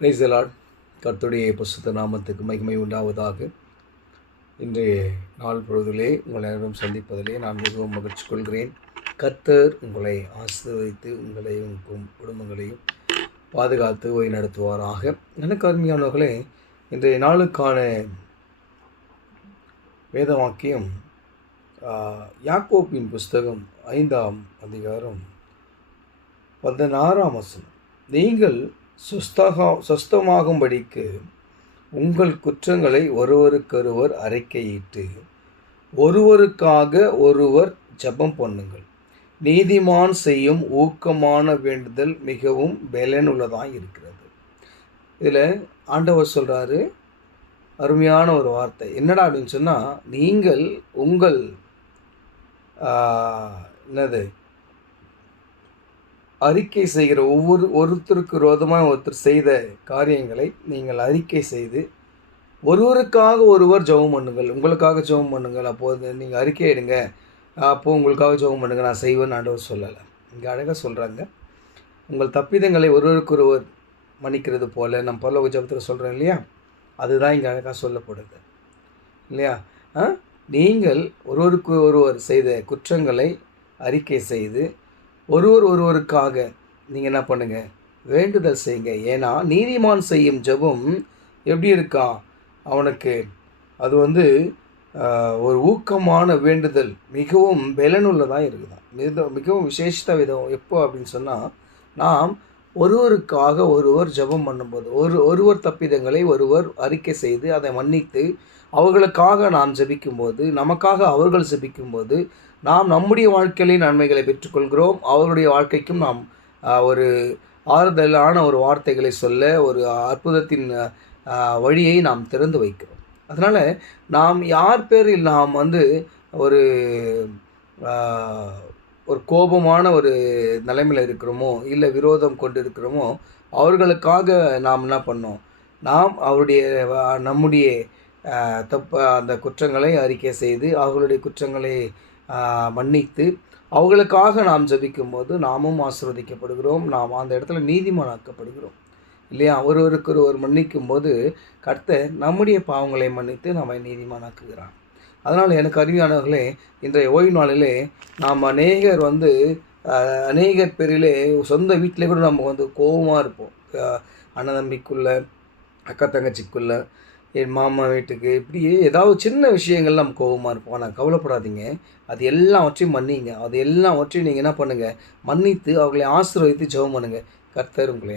Praise the Lord. கர்த்தருடைய பரிசுத்த நாமத்துக்கு மகிமை உண்டாவதாக. இன்றைய நாள் பொழுதிலே உங்கள் அனைவரும் சந்திப்பதிலே நான் மிகவும் மகிழ்ச்சி கொள்கிறேன். கர்த்தர் உங்களை ஆசீர்வதித்து உங்களையும் உங்கள் குடும்பங்களையும் பாதுகாத்து வழி நடத்துவாராக. எனக்கு அருமையானவர்களே, இன்றைய நாளுக்கான வேத வாக்கியம் யாக்கோபின் புஸ்தகம் 5ஆம் அதிகாரம் 16ஆம் வசனம். நீங்கள் சொஸ்தமாகும்படிக்கு உங்கள் குற்றங்களை ஒருவருக்கொருவர் அறிக்கையிட்டு ஒருவருக்காக ஒருவர் ஜெபம் பண்ணுங்கள். நீதிமான் செய்யும் ஊக்கமான வேண்டுதல் மிகவும் பலனுள்ளதாக இருக்கிறது. இதில் ஆண்டவர் சொல்கிறாரு, அருமையான ஒரு வார்த்தை. என்னடா அப்படின்னு சொன்னால், நீங்கள் உங்கள் அறிக்கை செய்கிற ஒருத்தருக்கு விரோதமாக ஒருத்தர் செய்த காரியங்களை நீங்கள் அறிக்கை செய்து ஒருவருக்காக ஒருவர் ஜெபம் பண்ணுங்கள். உங்களுக்காக ஜெபம் பண்ணுங்கள். அப்போது நீங்கள் அறிக்கை எடுங்க, அப்போது உங்களுக்காக ஜெபம் பண்ணுங்கள், நான் செய்வேன்னு ஆண்டவர் சொல்லலை. இங்கே அழகாக சொல்கிறாங்க, உங்கள் தப்பிதங்களை ஒருவருக்கொருவர் மன்னிக்கிறது போல் நம்ம பரலோக ஜெபத்தில் சொல்கிறோம் இல்லையா, அதுதான் இங்கே அழகாக சொல்லப்படுது இல்லையா. நீங்கள் ஒருவருக்கு ஒருவர் செய்த குற்றங்களை அறிக்கை செய்து ஒருவருக்காக நீங்கள் என்ன பண்ணுங்கள், வேண்டுதல் செய்யுங்க. ஏன்னா நீதிமான் செய்யும் ஜெபம் எப்படி இருக்கா, அவனுக்கு அது ஒரு ஊக்கமான வேண்டுதல் மிகவும் பலனுள்ளதாக இருக்குதான். மிகவும் விசேஷித்த விதம் எப்போ அப்படின்னு சொன்னால், நாம் ஒருவருக்காக ஒருவர் ஜெபம் பண்ணும்போது, ஒருவர் தப்பிதங்களை ஒருவர் அறிக்கை செய்து அதை மன்னித்து அவர்களுக்காக நாம் ஜெபிக்கும்போது, நமக்காக அவர்கள் ஜெபிக்கும்போது நாம் நம்முடைய வாழ்க்கையிலே நன்மைகளை பெற்றுக்கொள்கிறோம். அவர்களுடைய வாழ்க்கைக்கும் நாம் ஒரு ஆறுதலான ஒரு வார்த்தைகளை சொல்ல, ஒரு அற்புதத்தின் வழியை நாம் திறந்து வைக்கிறோம். அதனால் நாம் யார் பேரில் நாம் ஒரு ஒரு கோபமான ஒரு நிலைமையில் இருக்கிறோமோ, இல்லை விரோதம் கொண்டு இருக்கிறோமோ, அவர்களுக்காக நாம் என்ன பண்ணோம், நாம் நம்முடைய அந்த குற்றங்களை அறிக்கை செய்து அவர்களுடைய குற்றங்களை மன்னித்து அவர்களுக்காக நாம் ஜெபிக்கும்போது நாமும் ஆசீர்வதிக்கப்படுகிறோம். நாம் அந்த இடத்துல நீதிமானாக்கப்படுகிறோம் இல்லையா. ஒருவருக்கொருவர் மன்னிக்கும் போது கர்த்தர் நம்முடைய பாவங்களை மன்னித்து நம்மை நீதிமானாக்குகிறான். அதனால் எனக்கு அருமையானவர்களே, இன்றைய ஓய்வு நாளிலே நாம் அநேகர் பேரிலே சொந்த வீட்டிலே கூட நம்ம கோபமாக இருப்போம். அண்ணன் தம்பிக்குள்ளே, அக்கா தங்கச்சிக்குள்ளே, என் மாமா வீட்டுக்கு, இப்படியே ஏதாவது சின்ன விஷயங்கள் நம்ம கோபமாக இருப்போம். ஆனால் கவலைப்படாதீங்க, அது எல்லாவற்றையும் மன்னிங்க. அது எல்லாவற்றையும் நீங்கள் என்ன பண்ணுங்கள், மன்னித்து அவர்களை ஆசீர்வதித்து ஜெபம் பண்ணுங்கள். கர்த்தர் உங்களை